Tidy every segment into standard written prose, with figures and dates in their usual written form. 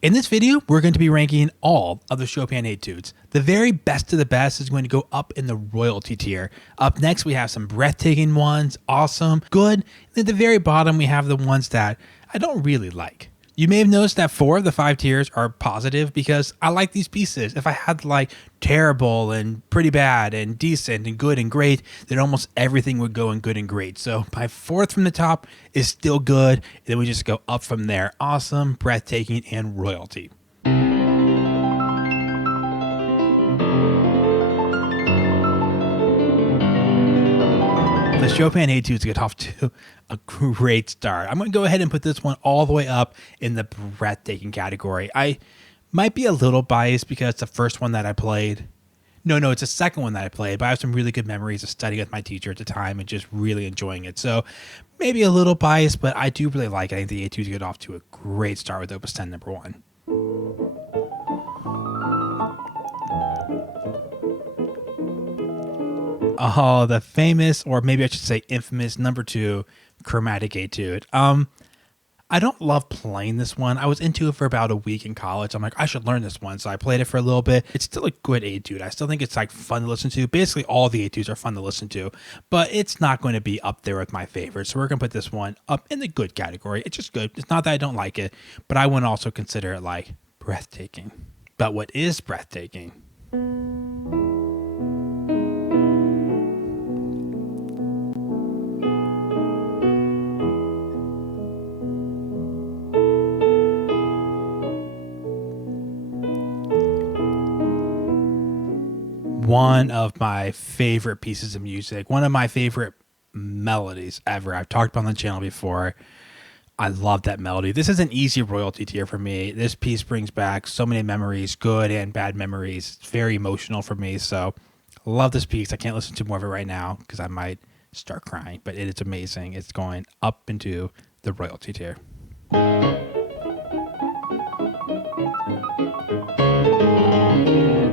In this video, we're going to be ranking all of the Chopin Etudes. The very best of the best is going to go up in the royalty tier. Up next, we have some breathtaking ones, awesome, good. And at the very bottom, we have the ones that I don't really like. You may have noticed that 4 of the 5 tiers are positive because I like these pieces. If I had like terrible and pretty bad and decent and good and great, then almost everything would go in good and great. So my 4th from the top is still good. And then we just go up from there. Awesome, breathtaking, and royalty. The Chopin Etudes get off to a great start. I'm going to go ahead and put this one all the way up in the breathtaking category. I might be a little biased because it's the first one that I played. No, it's the second one that I played, but I have some really good memories of studying with my teacher at the time and just really enjoying it. So maybe a little biased, but I do really like it. I think the Etudes get off to a great start with Opus 10 number 1. Oh, the famous, or maybe I should say infamous, number 2, Chromatic Etude. I don't love playing this one. I was into it for about a week in college. I'm like, I should learn this one. So I played it for a little bit. It's still a good etude. I still think it's like fun to listen to. Basically, all the etudes are fun to listen to, but it's not going to be up there with my favorites. So we're going to put this one up in the good category. It's just good. It's not that I don't like it, but I wouldn't also consider it like breathtaking. But what is breathtaking? One of my favorite pieces of music, one of my favorite melodies ever. I've talked about on the channel before. I love that melody. This is an easy royalty tier for me. This piece brings back so many memories, good and bad memories. It's very emotional for me. So I love this piece. I can't listen to more of it right now because I might start crying, but it is amazing. It's going up into the royalty tier.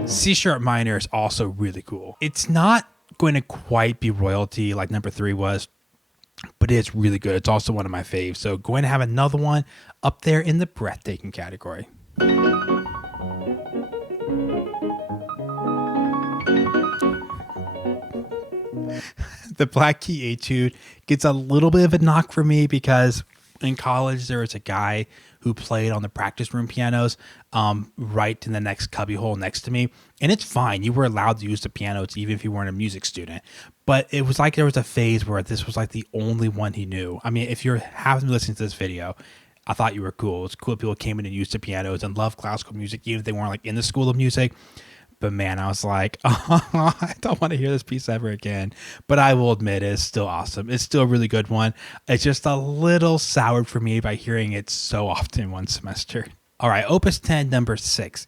C sharp minor is also really cool. It's not going to quite be royalty like number 3 was, but it's really good. It's also one of my faves. So going to have another one up there in the breathtaking category. The Black Key Etude gets a little bit of a knock for me because in college there was a guy who played on the practice room pianos right in the next cubbyhole next to me. And it's fine. You were allowed to use the pianos even if you weren't a music student. But it was like there was a phase where this was like the only one he knew. I mean, if you're having to listen to this video, I thought you were cool. It was cool people came in and used the pianos and loved classical music even if they weren't like in the school of music. But man, I was like, oh, I don't want to hear this piece ever again. But I will admit it's still awesome. It's still a really good one. It's just a little soured for me by hearing it so often in one semester. All right, Opus 10, number 6.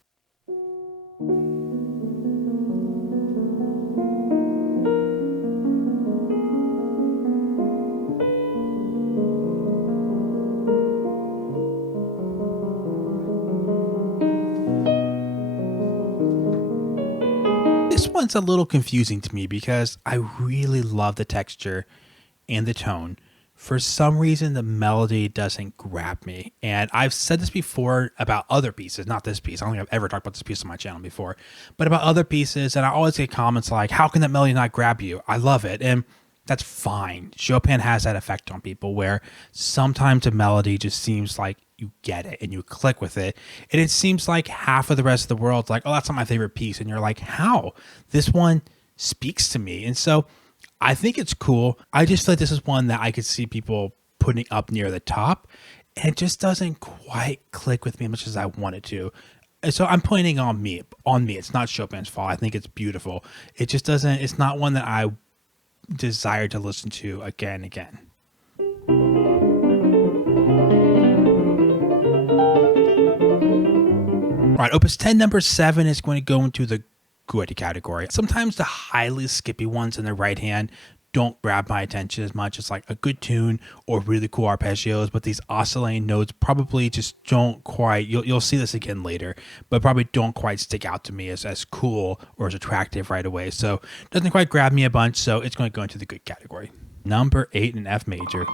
This one's a little confusing to me because I really love the texture and the tone. For some reason, the melody doesn't grab me. And I've said this before about other pieces, not this piece. I don't think I've ever talked about this piece on my channel before, but about other pieces. And I always get comments like, how can that melody not grab you? I love it. And that's fine. Chopin has that effect on people where sometimes a melody just seems like you get it and you click with it. And it seems like half of the rest of the world's like, oh, that's not my favorite piece. And you're like, how? This one speaks to me. And so I think it's cool. I just feel like this is one that I could see people putting up near the top. And it just doesn't quite click with me as much as I want it to. And so I'm pointing on me. It's not Chopin's fault. I think it's beautiful. It just doesn't, it's not one that I desire to listen to again and again. All right, Opus 10, number 7 is going to go into the good category. Sometimes the highly skippy ones in the right hand don't grab my attention as much as like a good tune or really cool arpeggios, but these oscillating notes probably just don't quite, you'll see this again later, but probably don't quite stick out to me as cool or as attractive right away. So it doesn't quite grab me a bunch, so it's going to go into the good category. Number 8 in F major.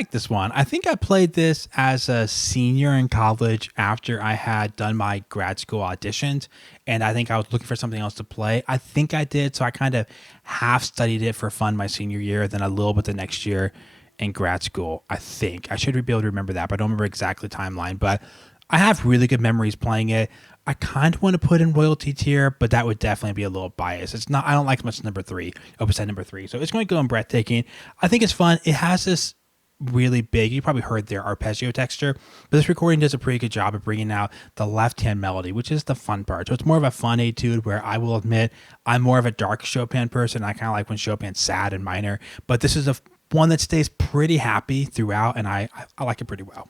like this one. I think I played this as a senior in college after I had done my grad school auditions, and I think I was looking for something else to play. I think I did, so I kind of half studied it for fun my senior year, then a little bit the next year in grad school. I think I should be able to remember that, but I don't remember exactly the timeline. But I have really good memories playing it. I kind of want to put in royalty tier, but that would definitely be a little biased. It's not. I don't like much number 3, Opus 10 number 3, so it's going to go in breathtaking. I think it's fun. It has this really big, you probably heard their arpeggio texture, but this recording does a pretty good job of bringing out the left hand melody, which is the fun part. So it's more of a fun etude, where I will admit I'm more of a dark Chopin person. I kind of like when Chopin's sad and minor, but this is a one that stays pretty happy throughout, and I like it pretty well.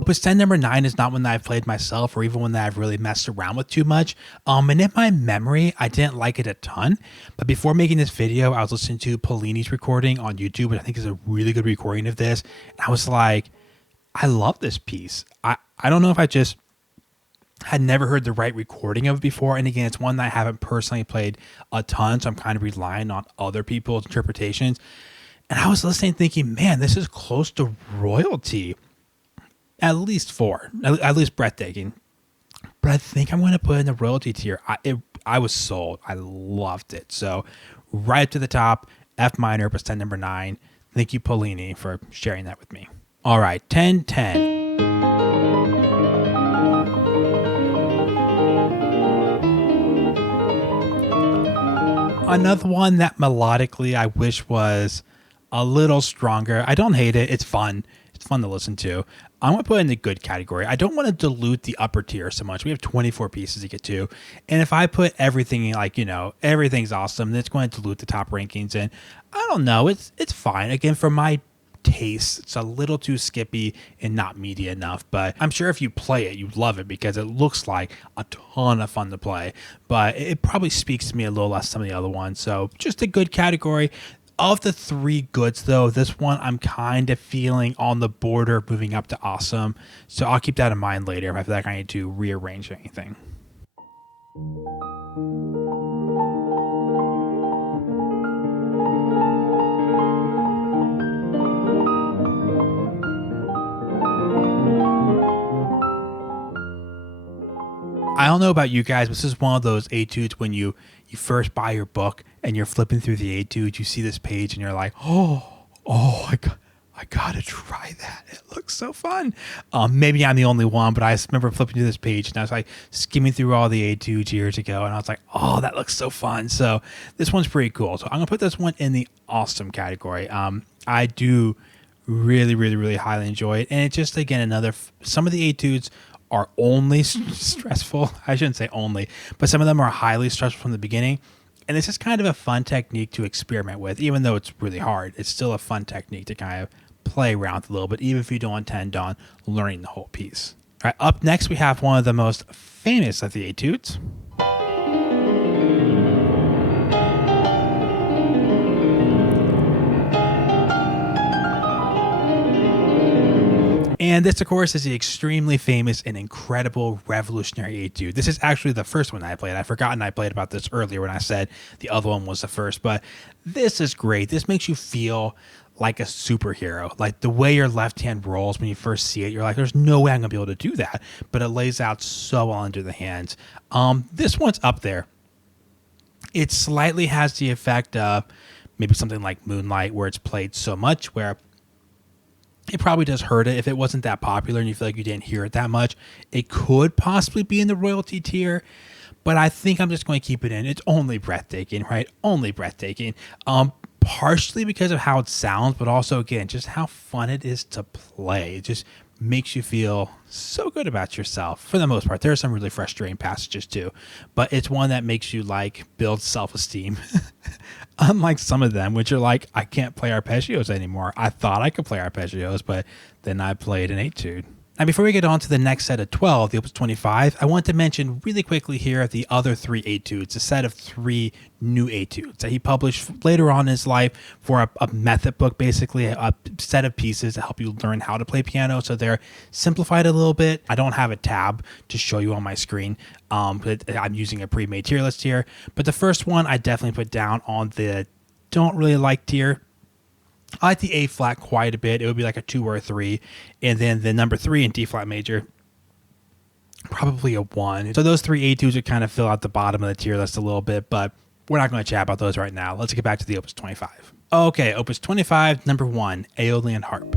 Opus 10 number 9 is not one that I've played myself, or even one that I've really messed around with too much. And in my memory, I didn't like it a ton. But before making this video, I was listening to Polini's recording on YouTube, which I think is a really good recording of this. And I was like, I love this piece. I don't know if I just had never heard the right recording of it before. And again, it's one that I haven't personally played a ton, so I'm kind of relying on other people's interpretations. And I was listening thinking, man, this is close to royalty. At least breathtaking. But I think I'm going to put in the royalty tier. I was sold. I loved it. So right up to the top, F minor, Opus 10 number 9. Thank you, Polini, for sharing that with me. All right, 10-10. Another one that melodically I wish was a little stronger. I don't hate it. It's fun. It's fun to listen to. I'm going to put it in the good category. I don't want to dilute the upper tier so much. We have 24 pieces to get to. And if I put everything everything's awesome, then it's going to dilute the top rankings. And I don't know. It's fine. Again, for my taste, it's a little too skippy and not meaty enough. But I'm sure if you play it, you love it because it looks like a ton of fun to play. But it probably speaks to me a little less than some of the other ones. So just a good category. Of the 3 goods, though, this one I'm kind of feeling on the border, moving up to awesome. So I'll keep that in mind later if I feel like I need to rearrange anything. I don't know about you guys, but this is one of those etudes when you first buy your book and you're flipping through the etude, you see this page and you're like, I gotta try that. It looks so fun. Maybe I'm the only one, but I remember flipping through this page and I was like skimming through all the etudes years ago, and I was like, oh, that looks so fun. So this one's pretty cool. So I'm gonna put this one in the awesome category. I do really, really, really highly enjoy it, and it's just, again, some of the etudes are only stressful. I shouldn't say only, but some of them are highly stressful from the beginning. And this is kind of a fun technique to experiment with. Even though it's really hard, it's still a fun technique to kind of play around with a little bit, even if you don't intend on learning the whole piece. All right, up next, we have one of the most famous of the etudes. And this, of course, is the extremely famous and incredible revolutionary etude. This is actually the first one I played. I've forgotten I played about this earlier when I said the other one was the first, but this is great. This makes you feel like a superhero. Like the way your left hand rolls when you first see it, you're like, there's no way I'm gonna be able to do that. But it lays out so well into the hands. This one's up there. It slightly has the effect of maybe something like Moonlight, where it's played so much where it probably does hurt it if it wasn't that popular and you feel like you didn't hear it that much. It could possibly be in the royalty tier, but I think I'm just going to keep it in. It's only breathtaking, right? Only breathtaking. Partially because of how it sounds, but also, again, just how fun it is to play. It just makes you feel so good about yourself for the most part. There are some really frustrating passages too, but it's one that makes you build self-esteem. Unlike some of them, which are like, I can't play arpeggios anymore. I thought I could play arpeggios, but then I played an etude. Now, before we get on to the next set of 12, the Opus 25, I want to mention really quickly here the other 3 etudes, a set of 3 new etudes that he published later on in his life for a method book, basically a set of pieces to help you learn how to play piano. So they're simplified a little bit. I don't have a tab to show you on my screen, but I'm using a pre-made tier list here. But the first one I definitely put down on the don't really like tier. I like the A flat quite a bit. It would be like a 2 or a 3. And then the number 3 in D flat major, probably a 1. So those 3 etudes would kind of fill out the bottom of the tier list a little bit, but we're not going to chat about those right now. Let's get back to the Opus 25. Okay, Opus 25, number 1, Aeolian Harp.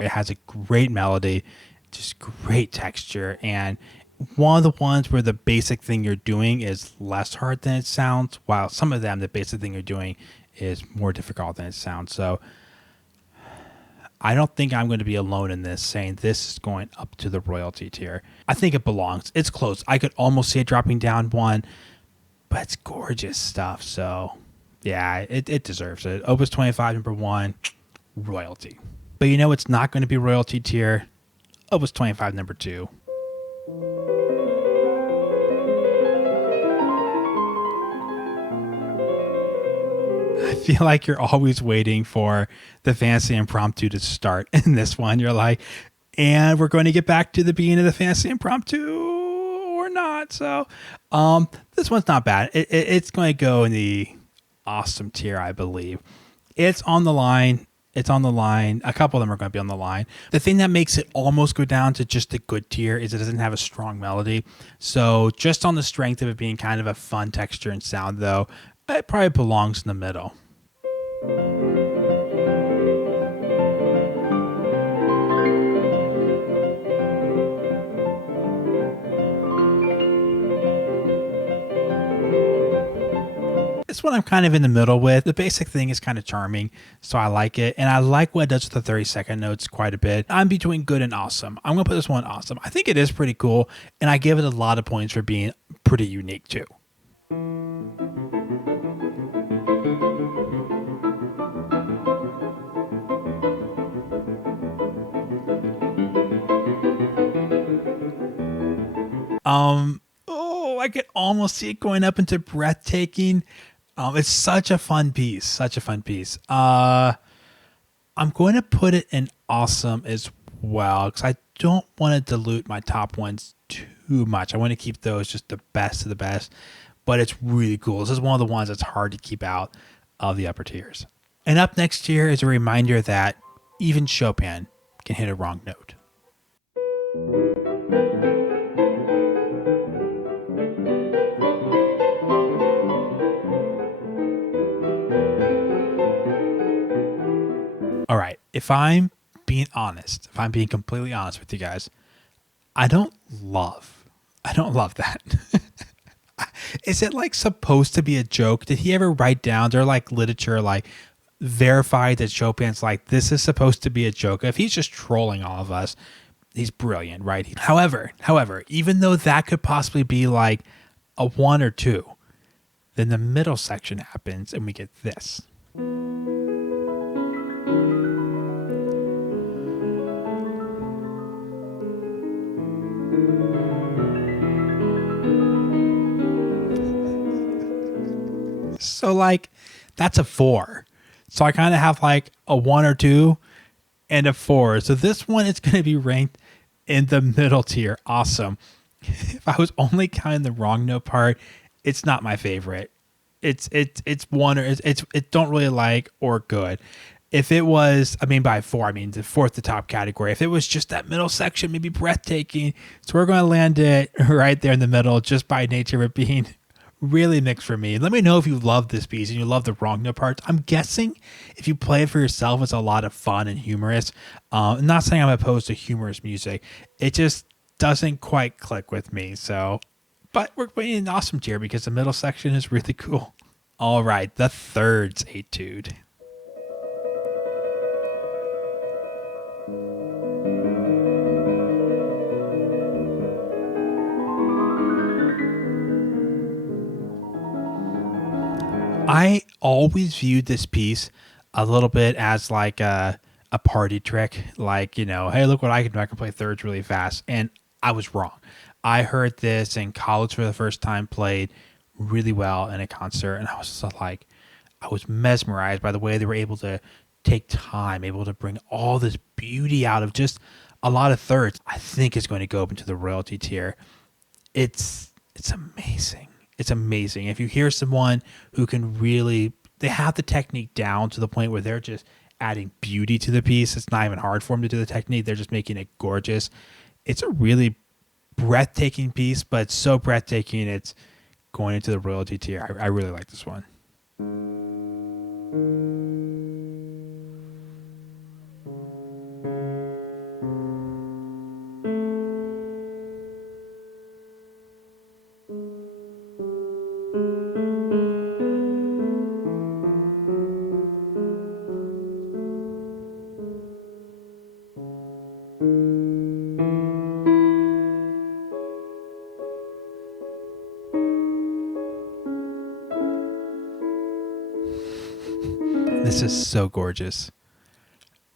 It has a great melody, just great texture, and one of the ones where the basic thing you're doing is less hard than it sounds, while some of them, the basic thing you're doing is more difficult than it sounds. So I don't think I'm going to be alone in this saying this is going up to the royalty tier. I think it belongs. It's close. I could almost see it dropping down 1, but it's gorgeous stuff. So yeah, it deserves it. Opus 25, number 1, royalty. But you know it's not going to be royalty tier. Opus 25, number 2. I feel like you're always waiting for the fancy impromptu to start in this one. You're like, and we're going to get back to the beginning of the fancy impromptu or not. So this one's not bad. It's going to go in the awesome tier, I believe. It's on the line. It's on the line. A couple of them are going to be on the line. The thing that makes it almost go down to just a good tier is it doesn't have a strong melody. So just on the strength of it being kind of a fun texture and sound, though, it probably belongs in the middle. This one I'm kind of in the middle with. The basic thing is kind of charming, so I like it. And I like what it does with the 30-second notes quite a bit. I'm between good and awesome. I'm going to put this one awesome. I think it is pretty cool, and I give it a lot of points for being pretty unique too. I could almost see it going up into breathtaking. It's such a fun piece, such a fun piece. I'm going to put it in awesome as well because I don't want to dilute my top ones too much. I want to keep those just the best of the best, but it's really cool. This is one of the ones that's hard to keep out of the upper tiers. And up next here is a reminder that even Chopin can hit a wrong note. All right, if I'm being honest, if I'm being completely honest with you guys, I don't love that. Is it like supposed to be a joke? Did he ever write down, there like literature like verified that Chopin's like, this is supposed to be a joke? If he's just trolling all of us, he's brilliant, right? However, even though that could possibly be like a 1 or 2, then the middle section happens and we get this. So like that's a 4. So I kind of have like a 1 or 2 and a 4. So this one is going to be ranked in the middle tier. Awesome. If I was only counting the wrong note part, it's not my favorite. It's one or it's don't really like or good. If it was, I mean by 4, I mean the 4th the top category. If it was just that middle section, maybe breathtaking. So we're going to land it right there in the middle just by nature of it being really mixed for me. Let me know if you love this piece and you love the wrong note parts. I'm guessing if you play it for yourself, it's a lot of fun and humorous. I'm not saying I'm opposed to humorous music. It just doesn't quite click with me. So, but we're putting an awesome tier because the middle section is really cool. All right, the thirds etude. always viewed this piece a little bit as like a party trick. Like, hey, look what I can do. I can play thirds really fast. And I was wrong. I heard this in college for the first time, played really well in a concert. And I was just like, I was mesmerized by the way they were able to take time, able to bring all this beauty out of just a lot of thirds. I think is going to go up into the royalty tier. It's amazing. It's amazing. If you hear someone who can really, they have the technique down to the point where they're just adding beauty to the piece. It's not even hard for them to do the technique. They're just making it gorgeous. It's a really breathtaking piece, but it's so breathtaking it's going into the royalty tier. I really like this one. This is so gorgeous.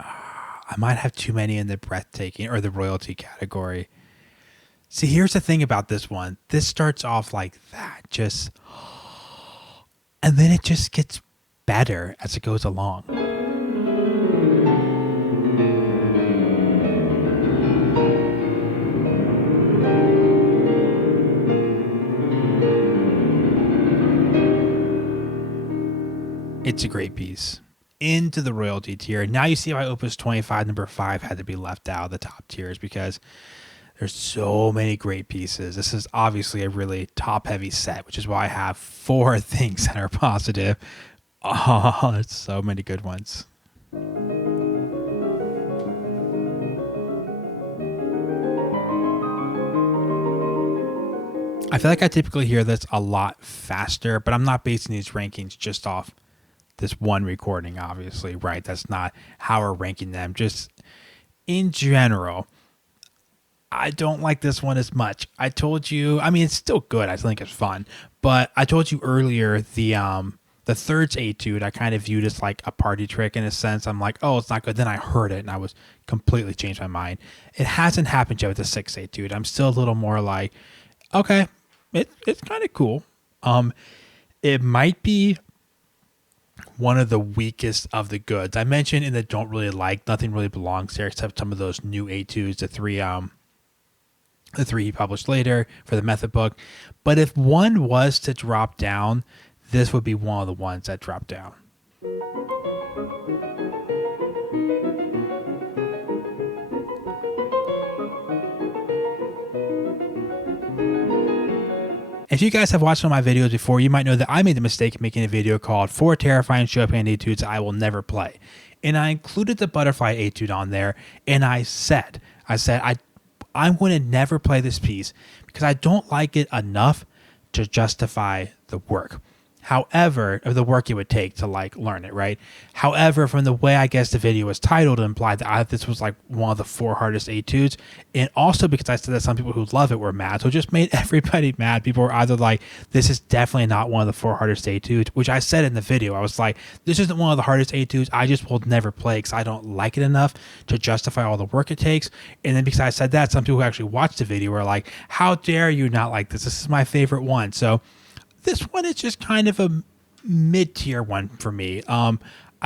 I might have too many in the breathtaking or the royalty category. See, here's the thing about this one. This starts off like that, and then it just gets better as it goes along. It's a great piece. Into the royalty tier. Now you see why Opus 25 number 5 had to be left out of the top tiers, because there's so many great pieces. This is obviously a really top heavy set, which is why I have 4 things that are positive. Oh, there's so many good ones. I feel like I typically hear this a lot faster, but I'm not basing these rankings just off this one recording, obviously, right? That's not how we're ranking them. Just in general, I don't like this one as much. I told you, I mean, it's still good. I think it's fun, but I told you earlier the thirds etude I kind of viewed as like a party trick in a sense. I'm like, oh, it's not good. Then I heard it and I was completely changed my mind. It hasn't happened yet with the sixth etude. I'm still a little more like, okay, it's kind of cool. It might be one of the weakest of the goods. I mentioned in the don't really like, nothing really belongs there except some of those new etudes, the three he published later for the method book. But if one was to drop down, this would be one of the ones that dropped down. If you guys have watched one of my videos before, you might know that I made the mistake of making a video called 4 Terrifying Chopin Etudes I Will Never Play. And I included the butterfly etude on there, and I said I'm going to never play this piece because I don't like it enough to justify the work. However, of the work it would take to like learn it, right? However, from the way I guess the video was titled, it implied that this was like one of the 4 hardest etudes. And also because I said that some people who love it were mad. So it just made everybody mad. People were either like, this is definitely not one of the 4 hardest etudes, which I said in the video. I was like, this isn't one of the hardest etudes. I just will never play because I don't like it enough to justify all the work it takes. And then because I said that, some people who actually watched the video were like, how dare you not like this? This is my favorite one. So this one is just kind of a mid-tier one for me. I'm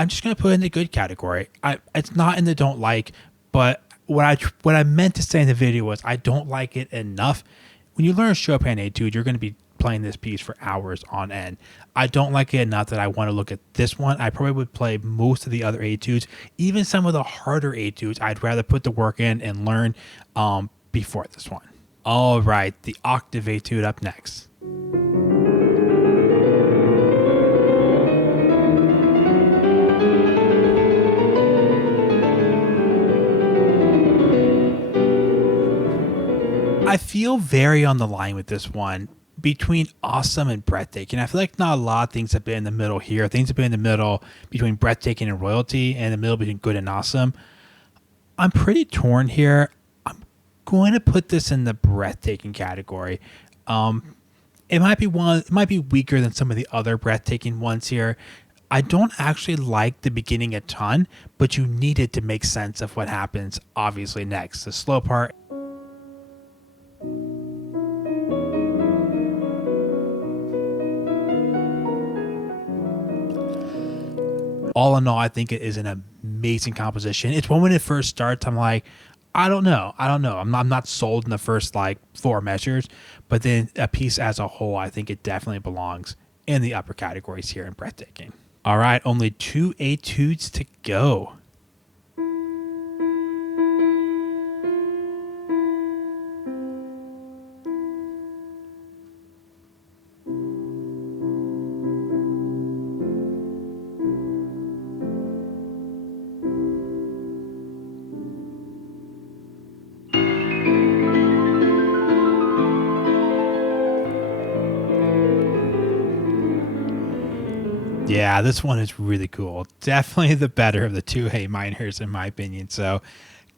just going to put it in the good category. It's not in the don't like, but what I meant to say in the video was I don't like it enough. When you learn Chopin Etude, you're going to be playing this piece for hours on end. I don't like it enough that I want to look at this one. I probably would play most of the other etudes, even some of the harder etudes. I'd rather put the work in and learn before this one. All right, the octave etude up next. I feel very on the line with this one between awesome and breathtaking. I feel like not a lot of things have been in the middle here. Things have been in the middle between breathtaking and royalty, and in the middle between good and awesome. I'm pretty torn here. I'm going to put this in the breathtaking category. It might be weaker than some of the other breathtaking ones here. I don't actually like the beginning a ton, but you need it to make sense of what happens obviously next. The slow part. All in all, I think it is an amazing composition. It's one when it first starts, I'm like, I don't know. I'm not sold in the first like 4 measures, but then a piece as a whole, I think it definitely belongs in the upper categories here in Breathtaking. All right, only 2 etudes to go. Yeah, this one is really cool. Definitely the better of the 2 A minors in my opinion. So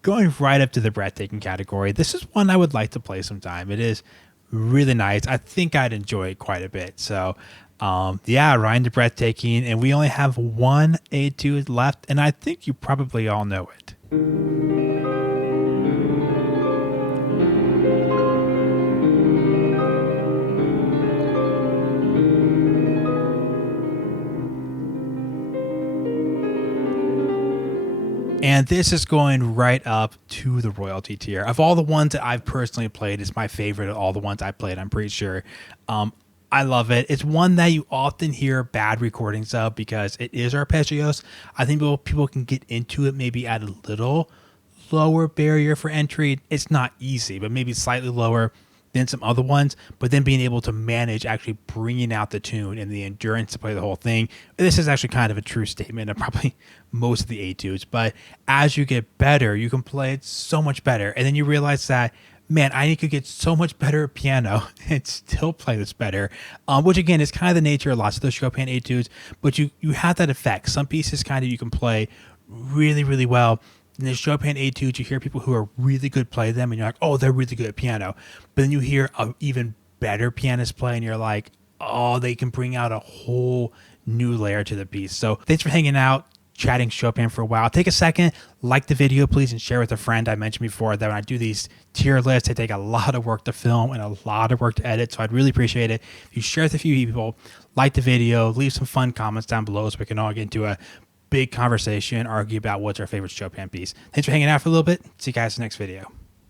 going right up to the Breathtaking category, this is one I would like to play sometime. It is really nice. I think I'd enjoy it quite a bit. So yeah, Ryan to Breathtaking, and we only have 1 etude left, and I think you probably all know it. And this is going right up to the royalty tier. Of all the ones that I've personally played, it's my favorite of all the ones I played, I'm pretty sure. I love it. It's one that you often hear bad recordings of because it is arpeggios. I think people can get into it maybe at a little lower barrier for entry. It's not easy, but maybe slightly lower than some other ones, but then being able to manage actually bringing out the tune and the endurance to play the whole thing. This is actually kind of a true statement of probably most of the etudes, but as you get better, you can play it so much better. And then you realize that, man, I could get so much better at piano and still play this better, which again is kind of the nature of lots of those Chopin etudes, but you have that effect. Some pieces kind of you can play really, really well. In the Chopin etudes, you hear people who are really good play them, and you're like, oh, they're really good at piano. But then you hear an even better pianist play, and you're like, oh, they can bring out a whole new layer to the piece. So thanks for hanging out, chatting Chopin for a while. Take a second, like the video, please, and share with a friend. I mentioned before that when I do these tier lists, they take a lot of work to film and a lot of work to edit. So I'd really appreciate it if you share with a few people, like the video, leave some fun comments down below so we can all get into a big conversation, argue about what's our favorite Chopin piece. Thanks for hanging out for a little bit. See you guys in the next video.